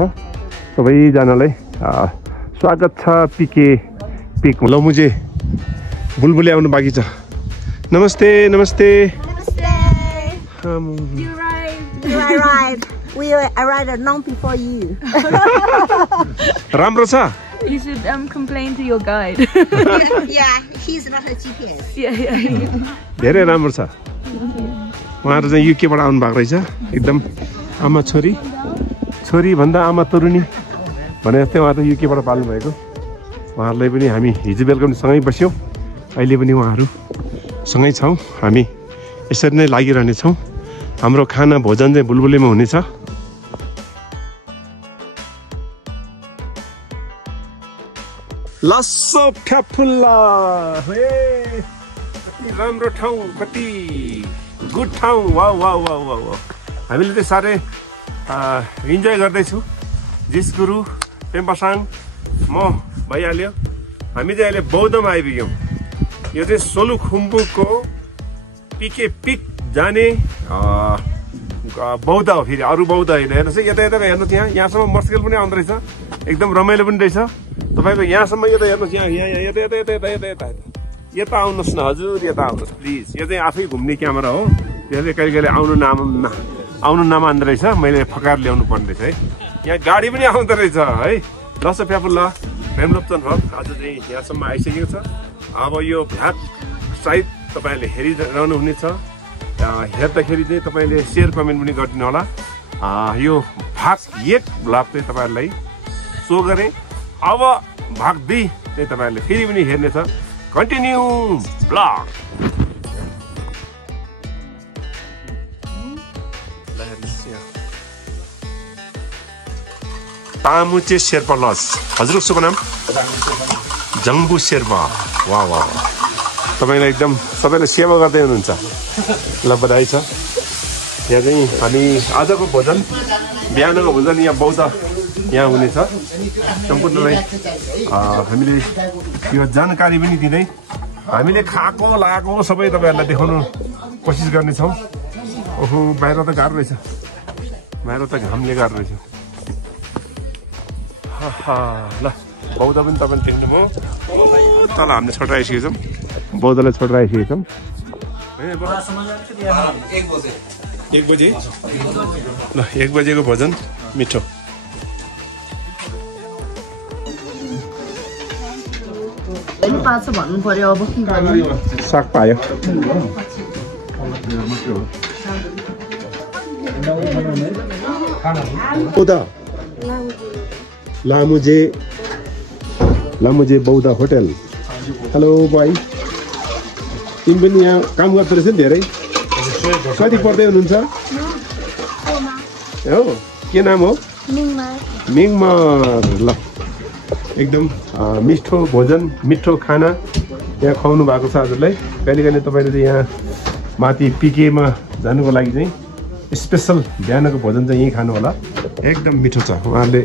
सबैजनालाई स्वागत छ पिके पिक लमुजे बुलबुली आउनु बाँकी छ। नमस्ते नमस्ते। You arrived. We arrived long before you. राम्रो छ? You should complain to your guide. Yeah, he's not a GPS. Yeah. धेरै राम्रो छ। उहाँहरू चाहिँ युकेबाट आउनु भएको रहेछ। एकदम आमा छोरी, छोरी भन्दा आमा तरुनी भने जस्तै उहाँ त युकेबाट पाल्नु भएको। उहाँहरूलाई पनि हामी हिजो बेलुका पनि सँगै बस्यौँ, अहिले पनि उहाँहरू सँगै छौँ। हामी यसरी नै लागिरहनेछौँ। हाम्रो खाना भोजन चाहिँ बुलबुलीमा हुनेछ। लस्सो फ्याफुल्ला, कति राम्रो ठाउँ, कति गुड ठाउँ। Wow wow wow wow wow. हामीले चाहिँ साह्रै इन्जोय गर्दैछु। जिस गुरु पेम्पासाङ म भइहाल्यो। हामी चाहिँ अहिले बौद्धमा आइपुग्यौँ। यो चाहिँ सोलुखुम्बुको पिके पिक जाने बौद्ध हो। फेरि अरू बौद्ध होइन। हेर्नुहोस् है, यता हेर्नुहोस्, यहाँसम्म मोटरसाइकल पनि आउँदो रहेछ, एकदम रमाइलो पनि रहेछ। तपाईँको यहाँसम्म यता हेर्नुहोस्, यता आउनुहोस् न हजुर, यता आउनुहोस् प्लिज। यो चाहिँ आफै घुम्ने क्यामेरा हो, यो चाहिँ कहिले आउनु नमान्दो रहेछ। मैले फकाएर ल्याउनु पर्ने रहेछ है। यहाँ गाडी पनि आउँदो रहेछ है। लस फ्याफुल्ला प्रेमलोप्चन भ्लग आज चाहिँ यहाँसम्म आइसकेको छ। अब यो भ्लग सायद तपाईँहरूले हेरिरहनु हुनेछ। हेर्दाखेरि चाहिँ तपाईँले सेयर कमेन्ट पनि गरिदिनु होला। यो भाग 1 भ्लग चाहिँ तपाईँहरूलाई सो गरेँ। अब भाग 2 चाहिँ तपाईँहरूले फेरि पनि हेर्नेछ। Continue vlog. Tamuche Sherpa lodge, हजुरको शुभ नाम? जङ्बु शेर्पा। वाह वाह, तपाईँलाई एकदम सबैले सेवा गर्दै हुनुहुन्छ। ल बधाई छ। यहाँ चाहिँ हामी आजको भोजन, बिहानको भोजन यहाँ बौद्ध यहाँ हुनेछ। सम्पूर्णलाई हामीले यो जानकारी पनि दिँदै हामीले खाएको लगाएको सबै तपाईँहरूलाई देखाउनु कोसिस गर्नेछौँ। ओहो, बाहिर त गाह्रो रहेछ, बाहिर त घामले गाह्रो रहेछ। ल बौद्ध पनि तपाईँले देख्नुभयो। तल हामीले छोडेर आइसकेको छौँ, बौद्धलाई छोडेर आइसकेको छौँ। 1 बजे ल, 1 बजेको भोजन मिठो। भन्नु पर्यो अब के गर्ने। साग पायो। उता लामुजे बौद्ध होटल। हेलो भाइ, तिमी पनि यहाँ काम गर्दो रहेछ नि धेरै। कति पढ्दै हुनुहुन्छ? हो, के नाम हो? मिङमार। ल, एकदम मिठो भोजन, मिठो खाना यहाँ खुवाउनु भएको छ हजुरलाई। कहिले तपाईँले चाहिँ यहाँ माथि पिकेमा जानुको लागि चाहिँ स्पेसल बिहानको भोजन चाहिँ यहीँ खानु होला। एकदम मिठो छ, उहाँहरूले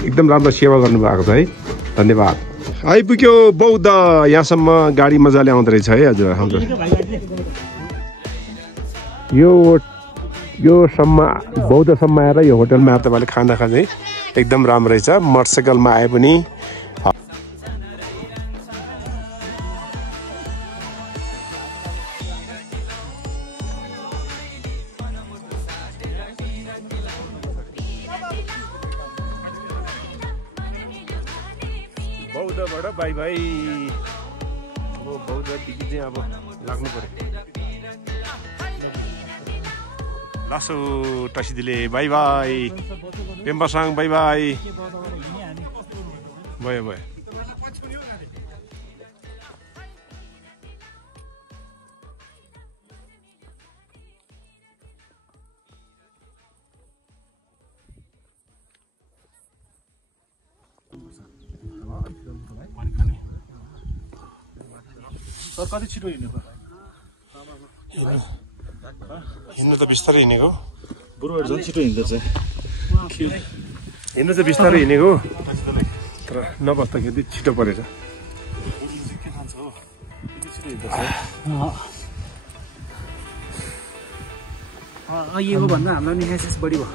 एकदम राम्रो सेवा गर्नुभएको छ है। धन्यवाद। आइपुग्यो बौद्ध। यहाँसम्म गाडी मजाले आउँदो रहेछ है हजुर। हजुर यो सम्म बौद्धसम्म आएर यो होटलमा आएर तपाईँले खाना खाने एकदम राम्रो रहेछ। मोटरसाइकलमा आए पनि बौद्धबाट बाई बाई। अब बौद्धदेखि चाहिँ अब लाग्नु पर्यो। लासो टासिदिले bye bye. Pembasang bye bye. भयो भयो। कति छिटो हिँड्नु हिँड्नु त बिस्तारै हिँडेको बुढोहरू झन् छिटो हिँड्दछ हिँड्नु चाहिँ बिस्तारै हिँडेको तर नबस्दाखेरि छिटो परेछ अहिलेको भन्दा हाम्रो नि एसएस बढी भयो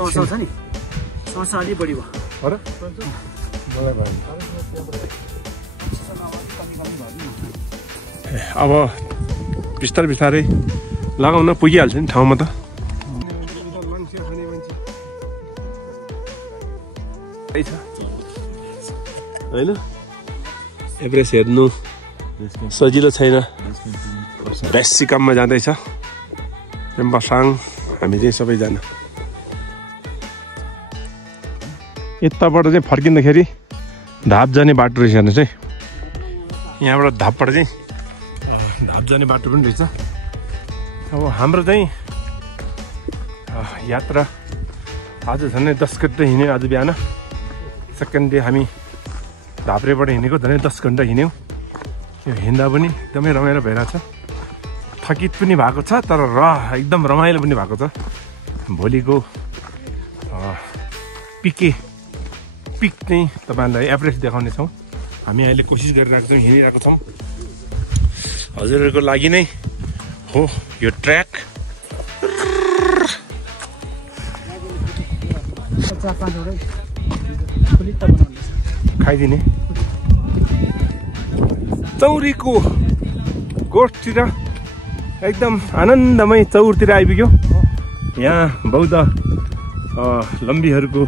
सर्छ छ नि सर्छ अलिक बढी भयो अब बिस्तारै बिस्तारै लगाउन पुगिहाल्छ नि ठाउँमा त होइन एभरेस्ट हेर्नु सजिलो छैन बेसी काममा जाँदैछ पेम्बासाङ हामी चाहिँ सबैजना यताबाट चाहिँ फर्किँदाखेरि धाप जाने बाटो रहेछ हेर्नु चाहिँ यहाँबाट धापबाट चाहिँ धाप जाने बाटो पनि रहेछ अब हाम्रो चाहिँ यात्रा आज झन्डै 10 घन्टा हिँड्यो आज बिहान सेकेन्ड डे हामी धाप्रेबाट हिँडेको झन्डै 10 घन्टा हिँड्यौँ यो हिँड्दा पनि एकदमै रमाइलो भइरहेछ थकित पनि भएको छ तर एकदम रमाइलो पनि भएको छ भोलिको पिक चाहिँ तपाईँहरूलाई एभरेस्ट देखाउनेछौँ हामी अहिले कोसिस गरिरहेको छौँ हिँडिरहेको छौँ हजुरहरूको लागि नै हो यो ट्र्याक खाइदिने चौरीको गोठतिर एकदम आनन्दमय चौरतिर आइपुग्यो यहाँ बौद्ध लम्बीहरूको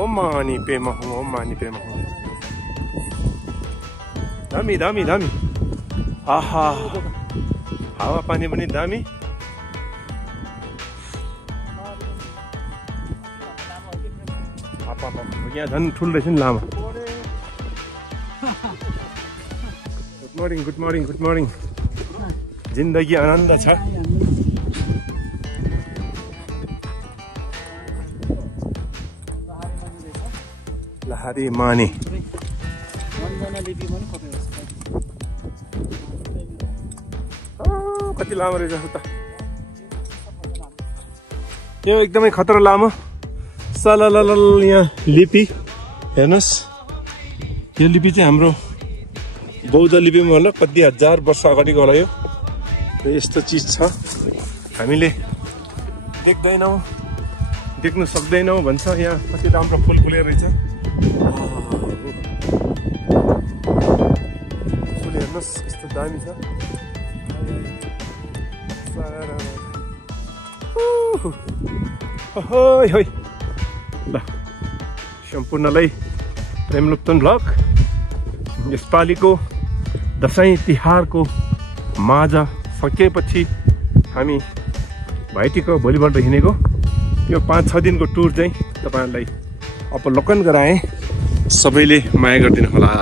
ओम मानी पेमा हूँ ओम मानी पेमा हूँ दामी दामी दामी आहा हावा पानी पनि दामी यहाँ झन् ठुलो रहेछ नि लामा गुड मर्निङ गुड मर्निङ जिन्दगी आनन्द छ लहारी माने कति लामो रहेछ त यो एकदमै खतरा लामो सललल यहाँ लिपि हेर्नुहोस् यो लिपि चाहिँ हाम्रो बौद्ध लिपिमा होला कति हजार वर्ष अगाडिको होला यो यस्तो चिज छ हामीले देख्दैनौँ देख्नु सक्दैनौँ भन्छ यहाँ कति राम्रो फुल फुलेर रहेछ फुल हेर्नुहोस् यस्तो दामी छ ल सम्पूर्णलाई प्रेमलुप्तन भ्लग यसपालिको दसैँ तिहारको माझ सकिएपछि हामी भाइटिका भोलिबाट हिँडेको यो 5-6 दिनको टुर चाहिँ तपाईँहरूलाई अवलोकन गराएँ सबैले माया गरिदिनु होला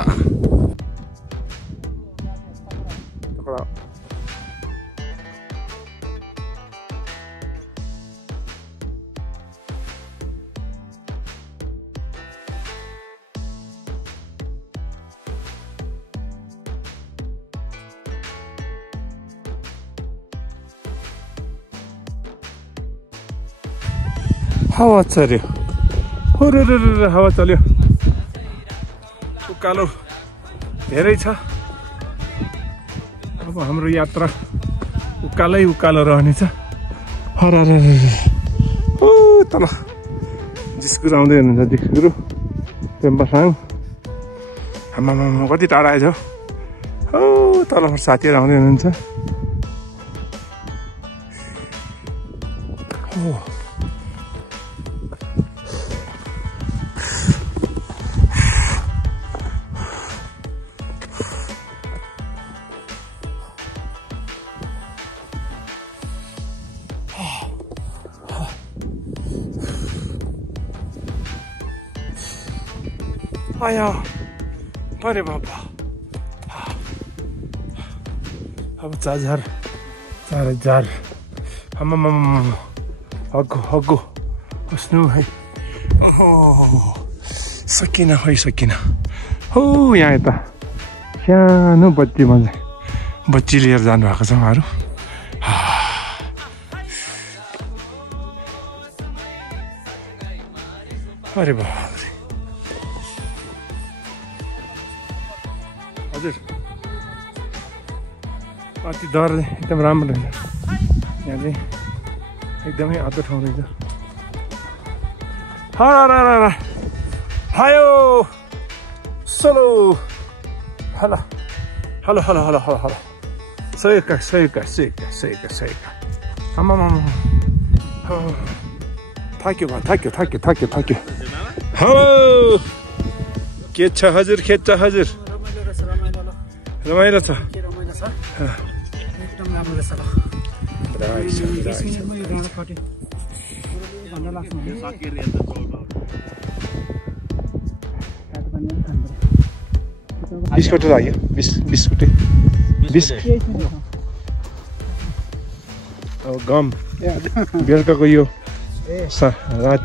हावा चल्यो हावा चल्यो उकालो धेरै छ अब हाम्रो यात्रा उकालै उकालो रहनेछ तल जिस्कुर आउँदै हुनुहुन्छ जिस्कुर पेम्बासाङ आमामा कति टाढा आएछ तल साथीहरू आउँदै हुनुहुन्छ आया अरे बाबा अब 4,000 हग्गो बस्नु है सकिन हो यहाँ यता सानो बच्ची लिएर जानुभएको छ उहाँहरू अरे बाबरे हजुर अति डरले एकदम राम्रो रहेछ यहाँ चाहिँ एकदमै अद्भुत ठाउँ रहेछ हायो सोलो हलो सहीका आमामा थाक्यो हेलो के छ हजुर रमाइलो छ एकदम राम्रो बिस्कुट लाग्यो बिस्कुट गम बेलुकाको यो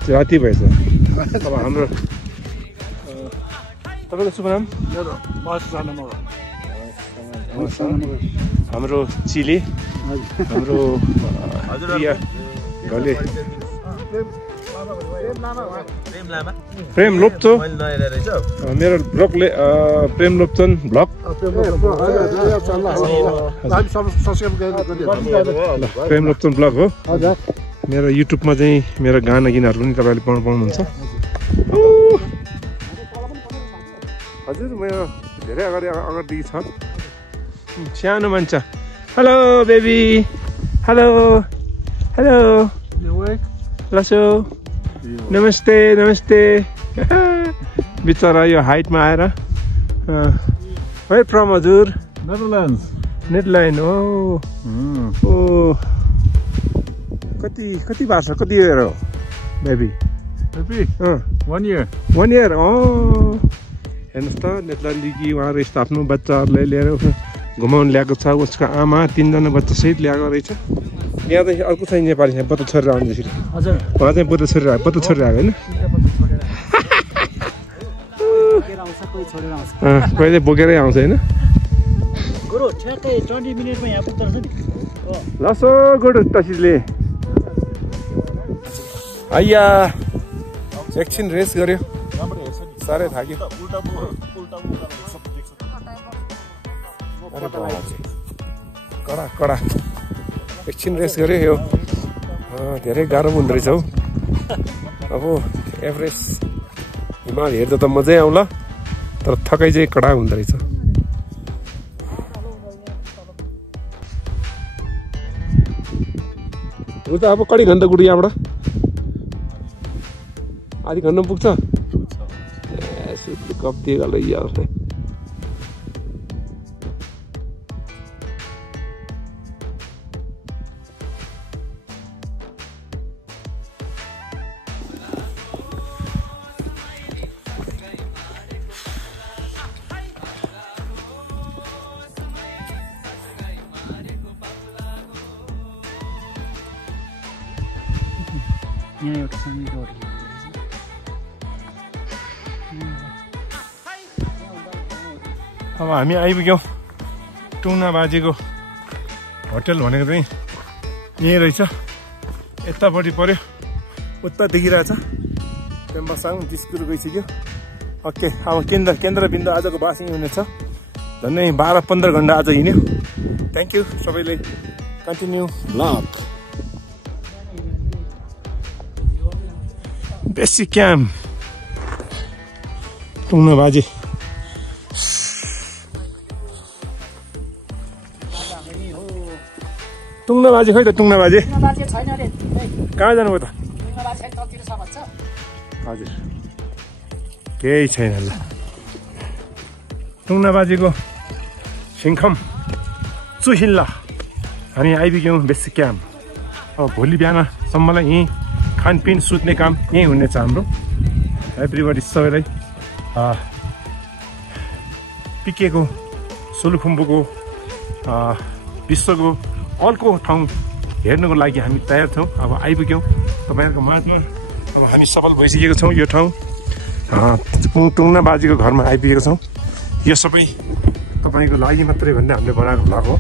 राति भएछ अब हाम्रो तपाईँको शुभ नाम हाम्रो चिले हाम्रो घरले प्रेम लोप्चो मेरो ब्लगले प्रेम लोप्चन ब्लग प्रेम लोप्चन ब्लग हो मेरो युट्युबमा चाहिँ मेरो गाना गिनाहरू पनि तपाईँले पाउनुहुन्छ हजुर मेरो धेरै अगाडि छ सानो मान्छे हेलो बेबी हेलो लसो नमस्ते बिचरा यो हाइटमा आएर वेयर फ्रम हजुर नेदरल्यान्ड ओ कति वर्ष कति इयर हो बेबी 1 year हेर्नुहोस् त नेदरल्यान्डदेखि उहाँहरू आफ्नो बच्चाहरूलाई लिएर घुमाउनु ल्याएको छ उसको आमा 3 जना बच्चा सहित ल्याएको रहेछ यहाँ चाहिँ अर्को चाहिँ नेपाली छ बत्त छोडेर आउने त्यसरी हजुर उहाँ चाहिँ बत्त छोडेर आएको होइन कहिले बोकेरै आउँछ होइन लसो गुरु तसिले आइया एकछिन रेस्ट गर्यो साह्रै थाक्यो कडा एकछिन रेस्ट गर्यो यो धेरै गाह्रो हुँदो रहेछ हौ अब एभरेस्ट हिमाल हेर्दा त मजै आउला तर थकाइ चाहिँ कडा हुँदो रहेछ त अब कति घन्टा गुडी यहाँबाट आधी घन्टा पुग्छ कति गल अब हामी आइपुग्यौँ टुङ्ना बाजेको होटल भनेको चाहिँ यहीँ रहेछ यतापट्टि पर्यो उता देखिरहेछ पेम्बासाङ 30 किलो गइसक्यो ओके अब केन्द्रबिन्दु आजको बास यहीँ हुनेछ झन्डै 12-15 घन्टा आज हिँड्यो थ्याङ्क यू सबैले कन्टिन्यू ब्लग बेसी क्याम्प टुङ्ना बाजे टुङ्ना बाजे खै त टुङ्ना बाजे कहाँ जानुभयो त हजुर केही छैन ल टुङ्ना बाजेको सिङखम चुहिल्ला हामी आइपुग्यौँ बेसी क्याम्प अब भोलि बिहानसम्मलाई यहीँ खानपिन सुत्ने काम यहीँ हुनेछ हाम्रो एभ्रिबडी सबैलाई पिकेको सोलुखुम्बुको विश्वको अर्को ठाउँ हेर्नको लागि हामी तयार छौँ। अब आइपुग्यौँ तपाईँहरूको माझमा। अब हामी सफल भइसकेको छौँ। यो ठाउँ टुङ्ना बाजीको घरमा आइपुगेको छौँ। यो सबै तपाईँको लागि मात्रै भन्ने हामीले बनाएको भ्लग हो।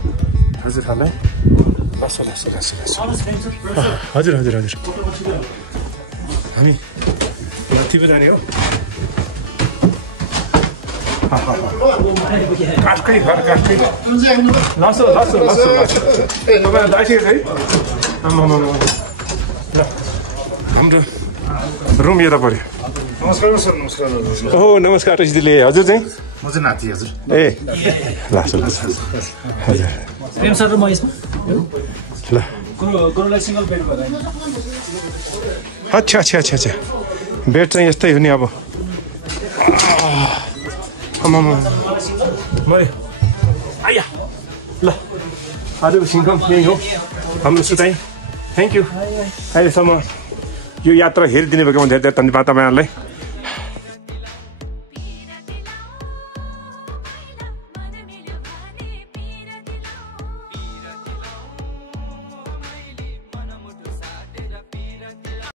हजुर हामीलाई हजुर हजुर हजुर हामी माथिको जाने हो। काठकै घर काठकै लसो लसो लसो तपाईँलाई दाइसकेको है। ल हाम्रो रुम यता पऱ्यो। नमस्कार सर। नमस्कार। ओहो नमस्कार दिदीले। हजुर चाहिँ म चाहिँ नाति हजुर। ए लासो लासो हजुर प्रेम सर र म यसमा ल गोरुलाई सिंगल बेड भयो। अच्छा अच्छा अच्छा अच्छा बेड चाहिँ यस्तै हो नि। अब आइया ल आजको सिङ्कम यही हो हाम्रो सुताइ। थ्याङ्क यू अहिलेसम्म यो यात्रा हेरिदिनु भएकोमा धेरै धेरै धन्यवाद तपाईँहरूलाई।